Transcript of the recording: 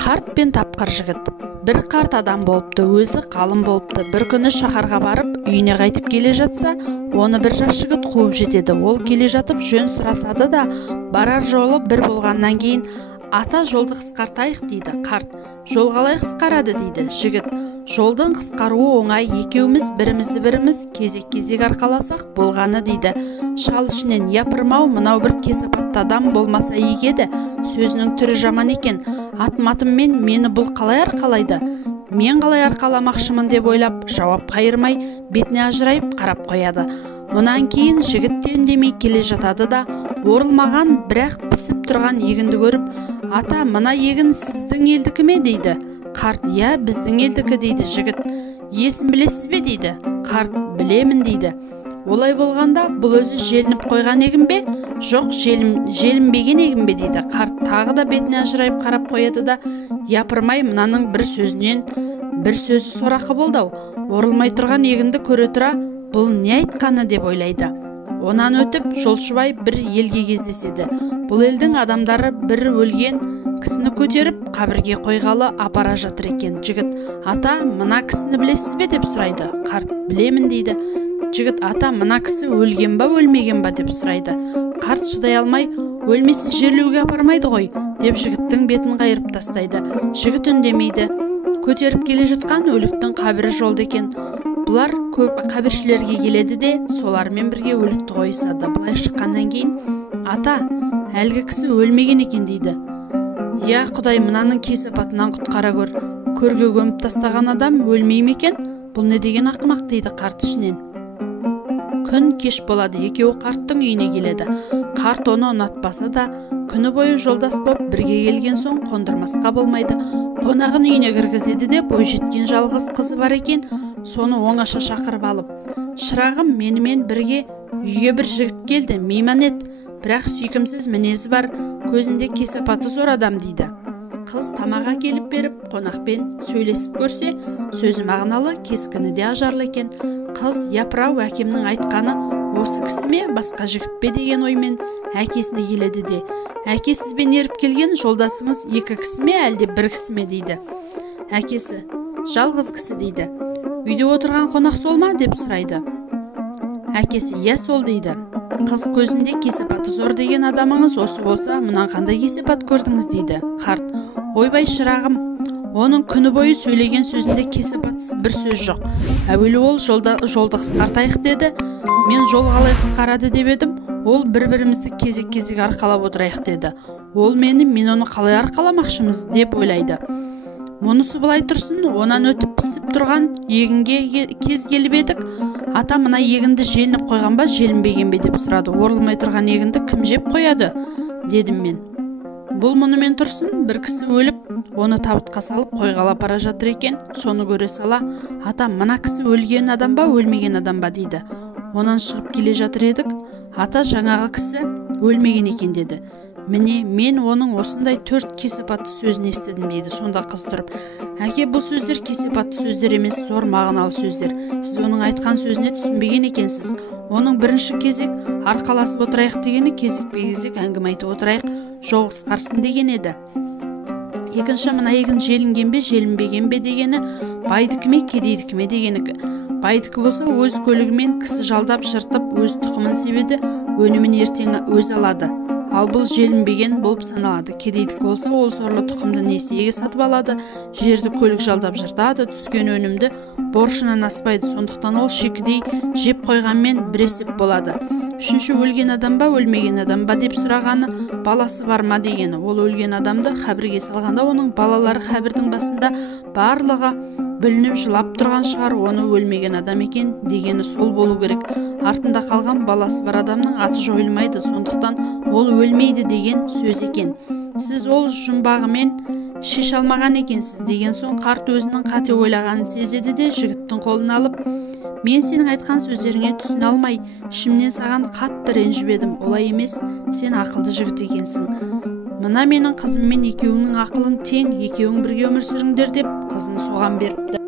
Қарт пен тапқыр жігіт. Бір қарт адам болыпты, өзі қалың болыпты. Бір күні шаһарға барып, үйіне қайтып келе жатса, оны бір жас жігіт қуып жетеді. Ол келе жатып жөн сұрасады да, барар жолы бір болғаннан кейін, ата жолды қысқартайық дейді. Қарт, жол қалай қысқарады дейді. Жігіт, жолдың қысқаруы оңай, екеуміз бірімізді біріміз кезек-кезек арқаласақ болғаны дейді. Шал ішінен, япырмау, мынау бір кесапатты адам болмаса егеді, сөзінің түрі жаман екен. Атым-атыммен мені бұл қалай арқалайды? Мен қалай арқаламақшымын деп ойлап, жауап қайырмай, бетіне ажырайып қарап қояды. Мұнан кейін жігіт те үндемей келе жатады да, орылмаған, бірақ пісіп тұрған егінді көріп, ата, мына егін сіздің елдікі ме дейді. Қарт, иә, біздің елдікі дейді. Жігіт, есін білесіз бе дейді. Қарт, білемін дейді. Олай болғанда, бұл өзі желініп қойған егін бе? Жоқ, желінбеген егін бе дейді. Қарт тағы да бетіне ажырайып қарап қояды да, япырмай, мынаның бір сөзінен бір сөзі сорақы болды-ау. Орылмай тұрған егінді көре тұра, бұл не айтқаны деп ойлайды. Онан өтіп, жолшыбай бір елге кездеседі. Бұл елдің адамдары бір өлген кісіні көтеріп, қабірге қойғалы апара жатыр екен. Жігіт, ата, мына кісіні білесіз бе деп сұрайды. Қарт, білемін дейді. Жігіт, ата, мына кісі өлген ба, өлмеген ба деп сұрайды. Қарт шыдай алмай, өлмесе жерлеуге апармайды ғой, деп жігіттің бетін қайырып тастайды. Жігіт үндемейді. Көтеріп келе жатқан өліктің қабірі жолда екен. Бұлар көп қабіршілерге келеді де, солармен бірге өлікті қойысады. Бұлай шыққаннан кейін, ата, әлгі кісі өлмеген екен дейді. Я, Құдай, мынаның кесапатынан құтқара көр. Көрге көміп тастаған адам өлмей ме екен? Бұл не деген ақымақ дейді қарт ішінен. Күн кеш болады, екеуі қарттың үйіне келеді. Қарт оны ұнатпаса да, күні бойы жолдас боп бірге келген соң қондырмасқа болмайды. Қонағын үйіне кіргізеді де, бойжеткен жалғыз қызы бар екен, соны оңаша шақырып алып, шырағым, менімен бірге үйге бір жігіт келді, мейманет, бірақ сүйкімсіз мінезі бар, көзінде кесапаты зор адам дейді. Қыз тамаға келіп беріп, қонақпен сөйлесіп көрсе, сөзі мағыналы, кескіні де ажарлы екен. Қыз, япырау, әкемнің айтқаны осы кісі ме, басқа жігіт пе деген оймен әкесіне келеді де, әке, сізбен еріп келген жолдасыңыз екі кісі ме, әлде бір кісі ме дейді. Әкесі, жалғыз кісі дейді. Үйде отырған қонақ сол ма деп сұрайды. Әкесі, иә, сол дейді. Қыз, көзінде кесапаты зор деген адамыңыз осы болса, мұнан қандай кесапат көрдіңіз дейді. Қарт, ойбай шырағым, оның күні бойы сөйлеген сөзінде кесапатсыз бір сөз жоқ. Әуелі ол жолды қысқартайық деді. Мен жол қалай қысқарады деп едім. Ол бір-бірімізді кезек-кезек арқалап отырайық деді. Ол мен оны қалай арқаламақшымыз деп ойлайды. Мұнысы былай тұрсын, онан өтіп пісіп тұрған егінге кез келіп едік. Ата, мына егінді желініп қойған ба, желінбеген бе деп сұрады. Орылмай тұрған егінді кім жеп қояды, дедім мен. Бұл мұнымен тұрсын, бір кісі өліп, оны табытқа салып қойғалы бара жатыр екен. Соны көре сала, ата, мына кісі өлген адам ба, өлмеген адам ба дейді. Онан шығып келе жатыр едік. Ата, жаңағы кісі өлмеген екен деді. Міне, мен оның осындай 4 кесапатты сөзін естідім дейді. Сонда қыз тұрып, әке, бұл сөздер кесапатты сөздер емес, зор мағыналы сөздер. Сіз оның айтқан сөзіне түсінбеген екенсіз. Оның бірінші кезек арқаласып отырайық дегені, кезекпе-кезек әңгіме айтып отырайық, жол қысқарсын деген еді. Екінші, мына егін желінген бе, желінбеген бе дегені, байдікі ме, кедейдікі ме дегені. Байдікі болса, өз көлігімен кісі жалдап, жыртып, өз тұқымын себеді, өнімін ертең өз алады. Ал бұл желінбеген болып саналады. Кедейдік болса, ол сорлы тұқымды несиеге сатып алады, жерді көлік жалдап жыртады, түскен өнімді борышынан аспайды. Сондықтан ол шикідей жеп қойғанмен бір есеп болады. Үшінші, өлген адам ба, өлмеген адам ба деп сұрағаны, баласы бар ма дегені. Ол өлген адамды қабірге салғанда, оның балалары қабірдің басында барлығы бүлініп жылап тұрған шығар, оны өлмеген адам екен дегені сол болу керек. Артында қалған баласы бар адамның аты жойылмайды, сондықтан ол өлмейді деген сөз екен. Сіз ол жұмбағымен шеше алмаған екенсіз деген соң, қарт өзінің қате ойлағанын сезеді де, жігіттің қолын алып, мен сенің айтқан сөздеріңе түсіне алмай, ішімнен саған қатты ренжіп едім. Олай емес, сен ақылды жігіт екенсің. Мына менің қызыммен екеуіңнің ақылың тең, екеуің бірге өмір сүріңдер деп қызын соған беріпті.